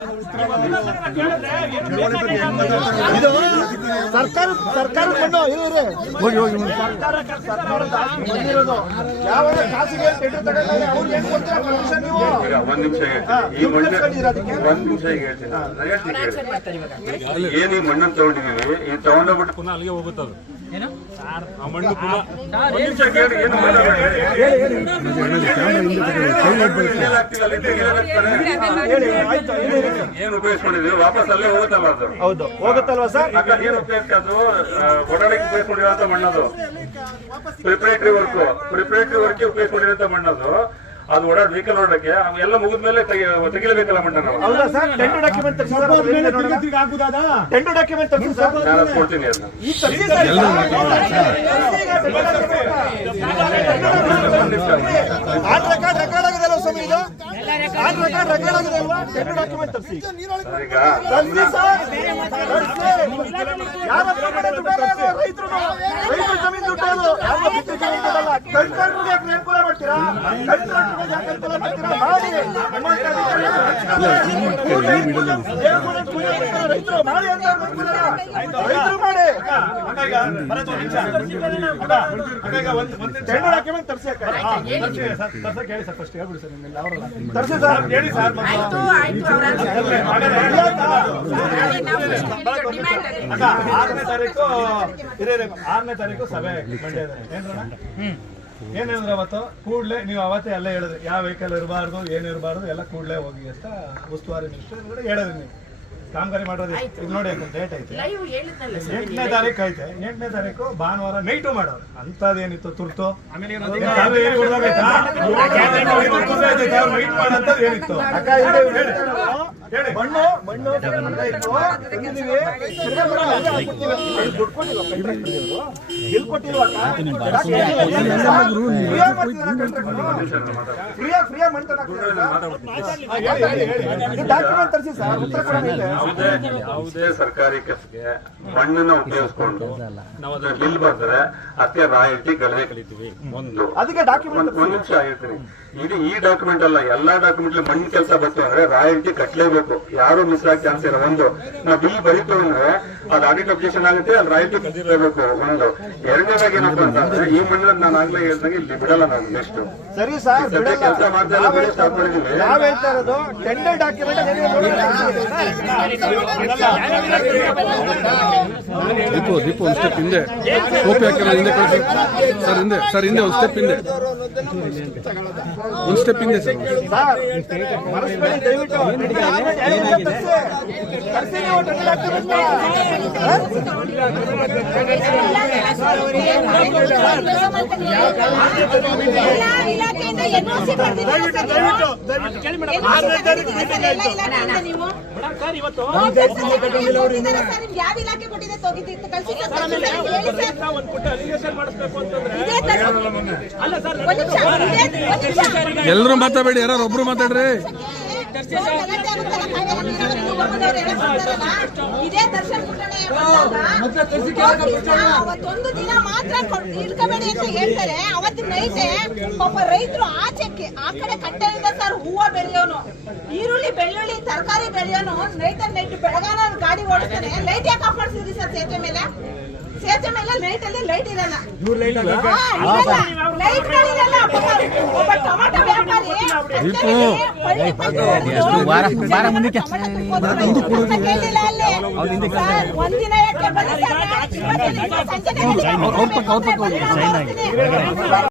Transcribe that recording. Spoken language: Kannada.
ಇದು ಸರ್ಕಾರ ಮಣ್ಣು ಹೋಗಿ ಹೋಗಿ ಬಂದಿರೋದು ಯಾವ ಖಾಸಗಿ ಟೆಂಡರ್ ತಗೊಂಡ್ರೆ ಅವ್ರು ಏನ್ ಕೊಡ್ತಾರೆ ಪರ್ಮಿಷನ್ ನೀವು ಒಂದ್ ನಿಮಿಷ ಏನ್ ಈ ಮಣ್ಣನ್ನು ತಗೊಂಡಿದೀವಿ ಈ ತಗೊಂಡೋಗ್ಬಿಟ್ಟು ಪುನಃ ಅಲ್ಲಿಗೆ ಹೋಗುತ್ತದು ಏನ್ ಉಪಯೋಗಿಸ್ಕೊಂಡಿದ್ವಿ ವಾಪಸ್ ಅಲ್ಲೇ ಹೋಗುತ್ತಲ್ಲ ಅದು. ಹೌದು ಹೋಗುತ್ತಲ್ವಾ ಸರ್? ಏನ್ ಉಪಯೋಗಿಸೋದು ಓಡಾಡಕ್ಕೆ ಉಪಯೋಗಿಸ್ಕೊಂಡಿರುವಂತ ಮಣ್ಣದು ಪ್ರಿಪರೇಟರಿ ವರ್ಕ್ ಉಪಯೋಗಿಸ್ಕೊಂಡಿರುವಂತ ಮಣ್ಣದು. ಅದು ಓಡಾಡ್ ವೆಹಿಕಲ್ ಓಡಕ್ಕೆ ಎಲ್ಲ ಮುಗಿದ್ಮೇಲೆ ತೆಗಿಲೇಬೇಕಲ್ಲ ಮಣ್ಣ ನಾವು. ಹೌದಾ sir? Tender document tender document ನಾನು ಕೊಡ್ತೀನಿ ಅದನ್ನ. ರೆಕಾರ್ಡ್ ಆಗಿದೆಲ್ಲ ಸ್ವಾಮಿ ಇದು ರೆಕಾರ್ಡ್ ಆಗಿದೆಲ್ವಾ? ಟೆಂಡರ್ ಡಾಕ್ಯುಮೆಂಟ್ ತರಿಸಿ ರೈತರು ಜಮೀನು ದುಡ್ಡೋದು ಅನುಕೂಲ ಮಾಡ್ತೀರಾ? ರೈತರು ಮಾಡಿ ಅಂತ ರೈತರು ಮಾಡಿ ಟೆಂಡರ್ ಡಾಕ್ಯುಮೆಂಟ್ ತರಿಸಿ ಹೇಳಿ ಸರ್. ಫಸ್ಟ್ ಹೇಳ್ಬಿಡಿ ಸರ್ ನಿಮ್ಮೆಲ್ಲ ತರಿಸಿ ಸರ್ ಹೇಳಿ ಸರ್. 6ನೇ ತಾರೀಕು ಸಭೆ ಏನೇಳಿದ್ರೆ ಅವತ್ತು ಕೂಡ್ಲೆ ನೀವು ಅವತ್ತೇ ಎಲ್ಲ ಹೇಳಿದ್ರಿ ಯಾವ ವೆಹಿಕಲ್ ಇರಬಾರ್ದು ಏನಿರಬಾರ್ದು ಎಲ್ಲ ಕೂಡ್ಲೆ ಹೋಗಿ ಅಂತ ಉಸ್ತುವಾರಿ ಮಿನಿಸ್ಟರ್ ಹೇಳಿದ್ರಿ. ನೀವು ಕಾಮಗಾರಿ ಮಾಡೋದು ಇದು ನೋಡಿ ಡೇಟ್ ಐತೆ 8ನೇ ತಾರೀಕು ಐತೆ. 8ನೇ ತಾರೀಕು ಭಾನುವಾರ ನೈಟು ಮಾಡೋರು ಅಂತದೇನಿತ್ತು ತುರ್ತು ನೈಟ್ ಮಾಡೋಂಥದ್ದು ಏನಿತ್ತು? ಮಣ್ಣು ಮಣ್ಣು ಡಾಕ್ಯುಮೆಂಟ್ ತರಿಸಿ ಸರ್. ಉತ್ತರ ಯಾವುದೇ ಸರ್ಕಾರಿ ಕೆಲಸಕ್ಕೆ ಮಣ್ಣನ್ನ ಉಪಯೋಗಿಸ್ಕೊಂಡು ಬಿಲ್ ಬರ್ತದೆ ಅದಕ್ಕೆ ರಾಯಲ್ಟಿ ಗಳೇ ಕಲಿತೀವಿ. ಅದಕ್ಕೆ ಡಾಕ್ಯುಮೆಂಟ್ ಒಂದ್ ನಿಮಿಷ ಹೇಳ್ತೀನಿ. ಇದು ಈ ಡಾಕ್ಯುಮೆಂಟ್ ಅಲ್ಲ, ಎಲ್ಲಾ ಡಾಕ್ಯುಮೆಂಟ್ ಮಣ್ಣು ಕೆಲಸ ಬರ್ತು ಅಂದ್ರೆ ರಾಯಲ್ಟಿ ಕಟ್ಟಲೇಬೇಕು. ಯಾರು ಮಿಸ್ ಆಗಿ ಚಾನ್ಸ್ ಇಲ್ಲ. ಒಂದು ನಾವು ಬಿಲ್ ಬರೀತು ಅಂದ್ರೆ ಅದು ಆಡಿಟ್ ಅಬ್ಜೆಕ್ಷನ್ ಆಗುತ್ತೆ, ಅದು ರಾಯಲ್ಟಿ ಕಟ್ಟಲೇಬೇಕು. ಒಂದು ಎರಡನೇದಾಗಿ ಏನಪ್ಪ ಅಂತಂದ್ರೆ ಈ ಮಣ್ಣಿನ ನಾನು ಆಗ್ಲೇ ಹೇಳ್ದಂಗೆ ಇಲ್ಲಿ ಬಿಡಲ್ಲ ನಾನು ನೆಕ್ಸ್ಟ್. ಸರಿ ಸರ್ ಕೆಲಸ ಮಾಡ್ತಾ ಸ್ಟಾರ್ಟ್ ಮಾಡಿದೀವಿ. ನಾವ್ ಹೇಳ್ತಾ ಇರೋದು ಟೆಂಡರ್ ಡಾಕ್ಯುಮೆಂಟ್ ದೀಪು ಒಂದು ಸ್ಟೆಪ್ ಹಿಂದೆ ಟೋಪಿ ಹಾಕಿರೋ ಹಿಂದೆ ಕಳಿಸಿ ಸರ್. ಹಿಂದೆ ಸರ್, ಹಿಂದೆ ಒಂದು ಸ್ಟೆಪ್ ಹಿಂದೆ, ಒಂದು ಸ್ಟೆಪ್ ಹಿಂದೆ ಸರ್. ದಯವಿಟ್ಟು ಎಲ್ಲರೂ ಮಾತಾಡಬೇಡಿ, ಯಾರು ಒಬ್ರು ಮಾತಾಡ್ರಿ. ಇದೇ ದರ್ಶನ್ ಅವತ್ತೊಂದು ದಿನ ಮಾತ್ರ ಇಡ್ಕೋಬೇಡಿ ಅಂತ ಹೇಳ್ತಾರೆ. ಅವತ್ತಿನ ನೈಟೇ ಪಾಪ ರೈತರು ಆಚೆಕ್ಕೆ ಆ ಕಡೆ ಕಟ್ಟೆಯಿಂದ ಸರ್ ಹೂವ ಬೆಳೆಯೋನು, ಈರುಳ್ಳಿ ಬೆಳ್ಳುಳ್ಳಿ ತರಕಾರಿ ಬೆಳೆಯೋನು ನೈಟ್ ಬೆಳಗಾನ ಗಾಡಿ ಓಡಿಸ್ತಾನೆ. ಲೈಟ್ ಯಾಕೆ ಆಫ್ ಮಾಡಿಸಿದ್ರಿ ಸರ್? ಸೇತುವೆ ಮೇಲೆ ಲೈಟ್ ಅಲ್ಲಿ ಲೈಟ್ ಇರಲ್ಲ, ಲೈಟ್ ಗಳಿರಲ್ಲ. ಒಬ್ಬ ಟೊಮಾಟೊ ವ್ಯಾಪಾರಿ ಒಂದಿನ ಯಾಕೆ ಬಂದ